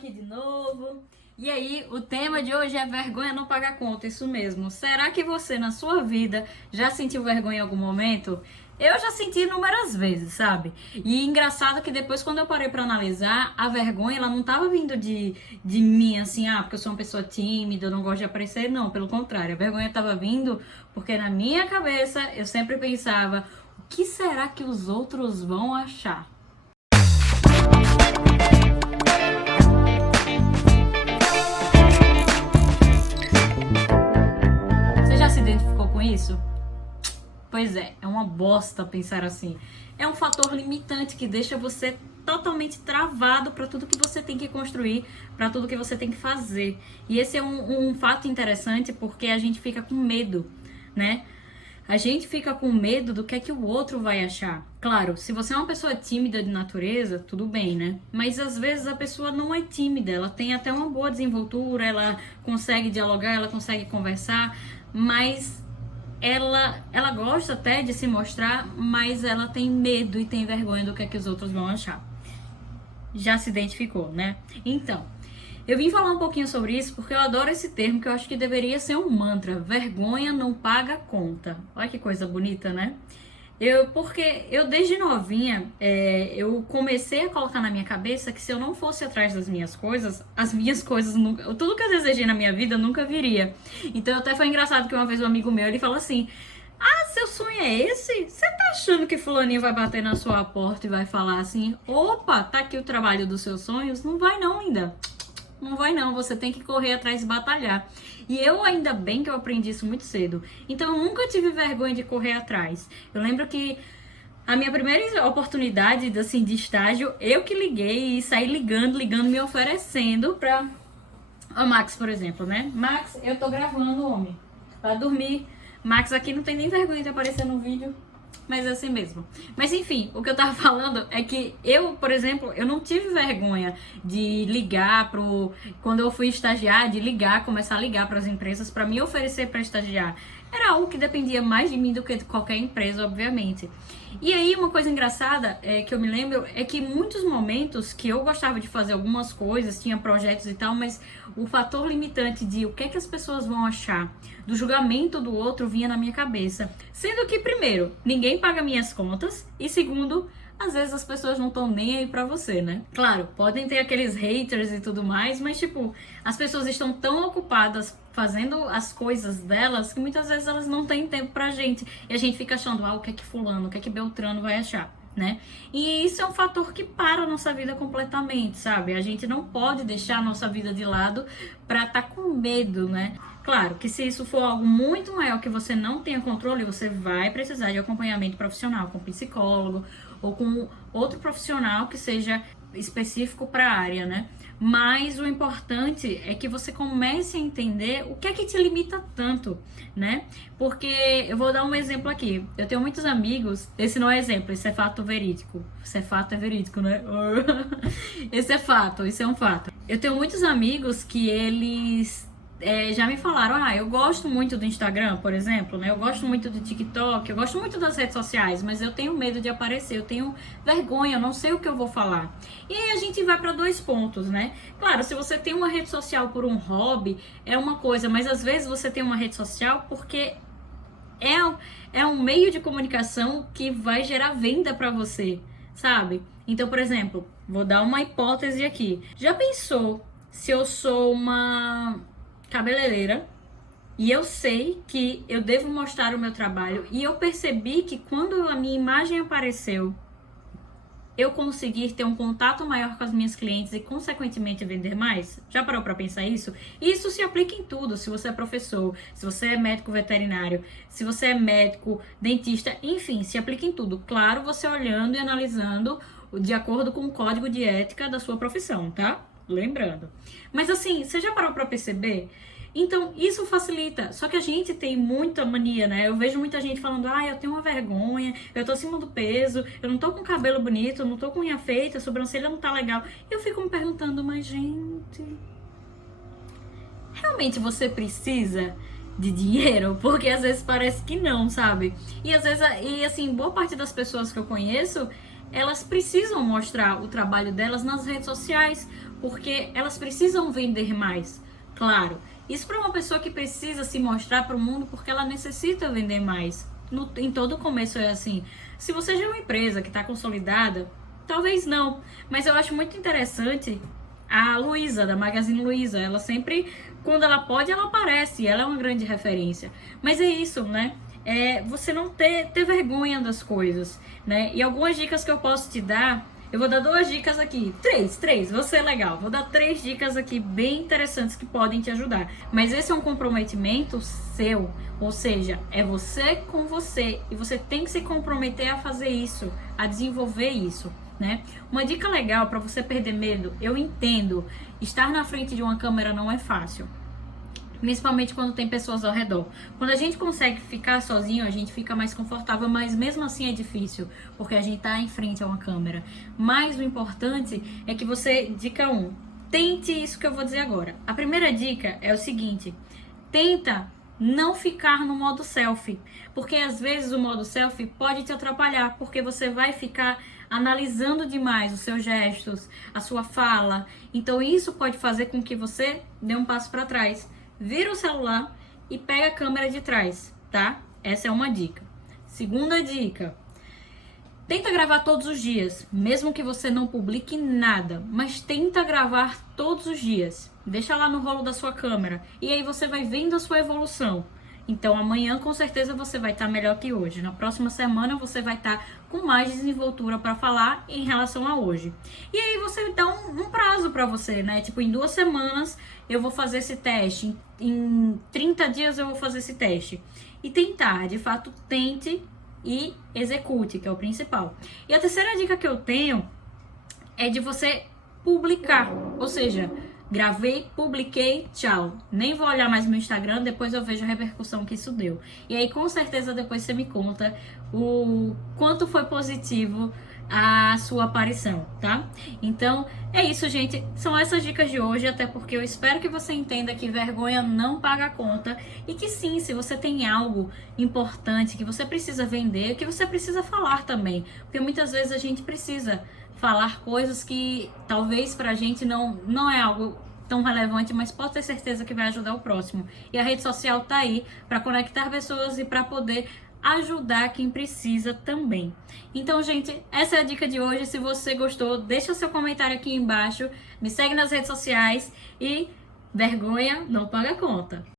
aqui de novo. E aí, o tema de hoje é vergonha não pagar conta, isso mesmo. Será que você, na sua vida, já sentiu vergonha em algum momento? Eu já senti inúmeras vezes, sabe? E engraçado que depois, quando eu parei pra analisar, a vergonha, ela não tava vindo de mim, assim, porque eu sou uma pessoa tímida, eu não gosto de aparecer, não. Pelo contrário, a vergonha tava vindo porque na minha cabeça, eu sempre pensava, o que será que os outros vão achar? Você já se identificou com isso? Pois é uma bosta pensar assim. É um fator limitante que deixa você totalmente travado para tudo que você tem que construir, para tudo que você tem que fazer. E esse é um fato interessante porque a gente fica com medo, né? A gente fica com medo do que é que o outro vai achar. Claro, se você é uma pessoa tímida de natureza, tudo bem, né? Mas às vezes a pessoa não é tímida, ela tem até uma boa desenvoltura, ela consegue dialogar, ela consegue conversar, mas ela gosta até de se mostrar, mas ela tem medo e tem vergonha do que é que os outros vão achar. Já se identificou, né? Então, eu vim falar um pouquinho sobre isso porque eu adoro esse termo que eu acho que deveria ser um mantra. Vergonha não paga conta. Olha que coisa bonita, né? Porque eu desde novinha, eu comecei a colocar na minha cabeça que se eu não fosse atrás das minhas coisas, as minhas coisas nunca, tudo que eu desejei na minha vida nunca viria. Então até foi engraçado que uma vez um amigo meu, ele falou assim: "Ah, seu sonho é esse? Você tá achando que fulaninho vai bater na sua porta e vai falar assim: opa, tá aqui o trabalho dos seus sonhos?" Não vai não ainda. Não vai não, você tem que correr atrás e batalhar. E eu, ainda bem que eu aprendi isso muito cedo. Então eu nunca tive vergonha de correr atrás. Eu lembro que a minha primeira oportunidade assim, de estágio, eu que liguei e saí ligando, me oferecendo pra... O Max, por exemplo, né? Max, eu tô gravando, homem, pra dormir. Max aqui não tem nem vergonha de aparecer no vídeo. Mas é assim mesmo. Mas enfim, o que eu tava falando é que eu, por exemplo, eu não tive vergonha de ligar quando eu fui estagiar, de ligar, começar a ligar para as empresas para me oferecer para estagiar. Era algo que dependia mais de mim do que de qualquer empresa, obviamente. E aí, uma coisa engraçada que eu me lembro é que em muitos momentos que eu gostava de fazer algumas coisas, tinha projetos e tal, mas o fator limitante de o que é que as pessoas vão achar, do julgamento do outro, vinha na minha cabeça. Sendo que, primeiro, ninguém paga minhas contas, e segundo, às vezes as pessoas não estão nem aí pra você, né? Claro, podem ter aqueles haters e tudo mais, mas tipo, as pessoas estão tão ocupadas fazendo as coisas delas que muitas vezes elas não têm tempo pra gente. E a gente fica achando, o que é que fulano, o que é que Beltrano vai achar, né? E isso é um fator que para a nossa vida completamente, sabe? A gente não pode deixar a nossa vida de lado pra estar com medo, né? Claro que se isso for algo muito maior que você não tenha controle, você vai precisar de acompanhamento profissional com psicólogo ou com outro profissional que seja específico para a área, né? Mas o importante é que você comece a entender o que é que te limita tanto, né? Porque eu vou dar um exemplo aqui. Eu tenho muitos amigos, esse não é exemplo, esse é fato verídico. Esse é fato, é verídico, né? Esse é fato, isso é um fato. Eu tenho muitos amigos que eles já me falaram, eu gosto muito do Instagram, por exemplo, né? Eu gosto muito do TikTok, eu gosto muito das redes sociais, mas eu tenho medo de aparecer, eu tenho vergonha, eu não sei o que eu vou falar. E aí a gente vai para dois pontos, né? Claro, se você tem uma rede social por um hobby, é uma coisa, mas às vezes você tem uma rede social porque é um meio de comunicação que vai gerar venda para você, sabe? Então, por exemplo, vou dar uma hipótese aqui. Já pensou se eu sou uma cabeleireira e eu sei que eu devo mostrar o meu trabalho e eu percebi que quando a minha imagem apareceu, eu conseguir ter um contato maior com as minhas clientes e consequentemente vender mais? Já parou para pensar isso? Isso se aplica em tudo, se você é professor, se você é médico veterinário, se você é médico, dentista, enfim, se aplica em tudo. Claro, você olhando e analisando de acordo com o código de ética da sua profissão, tá? Lembrando. Mas assim, você já parou pra perceber? Então, isso facilita. Só que a gente tem muita mania, né? Eu vejo muita gente falando, eu tenho uma vergonha, eu tô acima do peso, eu não tô com cabelo bonito, eu não tô com unha feita, a sobrancelha não tá legal. Eu fico me perguntando, mas gente, realmente você precisa de dinheiro? Porque às vezes parece que não, sabe? E às vezes, e assim, boa parte das pessoas que eu conheço, elas precisam mostrar o trabalho delas nas redes sociais, porque elas precisam vender mais. Claro, isso para uma pessoa que precisa se mostrar para o mundo porque ela necessita vender mais. Em todo começo é assim. Se você já é uma empresa que está consolidada, talvez não. Mas eu acho muito interessante a Luiza, da Magazine Luiza. Ela sempre, quando ela pode, ela aparece. Ela é uma grande referência. Mas é isso, né? Você não ter vergonha das coisas, né? E algumas dicas que eu posso te dar, eu vou dar 2 dicas aqui. Três, vou ser legal. Vou dar 3 dicas aqui bem interessantes que podem te ajudar. Mas esse é um comprometimento seu, ou seja, é você com você. E você tem que se comprometer a fazer isso, a desenvolver isso, né? Uma dica legal para você perder medo, eu entendo, estar na frente de uma câmera não é fácil. Principalmente quando tem pessoas ao redor. Quando a gente consegue ficar sozinho, a gente fica mais confortável, mas mesmo assim é difícil, porque a gente tá em frente a uma câmera. Mas o importante é que você, dica 1, tente isso que eu vou dizer agora. A primeira dica é o seguinte: tenta não ficar no modo selfie, porque às vezes o modo selfie pode te atrapalhar, porque você vai ficar analisando demais os seus gestos, a sua fala. Então isso pode fazer com que você dê um passo para trás. Vira o celular e pega a câmera de trás, tá? Essa é uma dica. Segunda dica: tenta gravar todos os dias, mesmo que você não publique nada, mas tenta gravar todos os dias. Deixa lá no rolo da sua câmera e aí você vai vendo a sua evolução. Então amanhã com certeza você vai estar melhor que hoje. Na próxima semana você vai estar com mais desenvoltura para falar em relação a hoje. E aí você dá um prazo para você, né? Tipo, em 2 semanas eu vou fazer esse teste, em 30 dias eu vou fazer esse teste. E tentar, de fato, tente e execute, que é o principal. E a terceira dica que eu tenho é de você publicar, ou seja, gravei, publiquei, tchau. Nem vou olhar mais meu Instagram, depois eu vejo a repercussão que isso deu. E aí, com certeza, depois você me conta o quanto foi positivo a sua aparição, tá? Então, é isso, gente. São essas dicas de hoje, até porque eu espero que você entenda que vergonha não paga a conta e que sim, se você tem algo importante que você precisa vender, que você precisa falar também. Porque muitas vezes a gente precisa falar coisas que talvez pra gente não é algo tão relevante, mas pode ter certeza que vai ajudar o próximo. E a rede social tá aí para conectar pessoas e para poder ajudar quem precisa também. Então, gente, essa é a dica de hoje. Se você gostou, deixa seu comentário aqui embaixo, me segue nas redes sociais e vergonha não paga conta.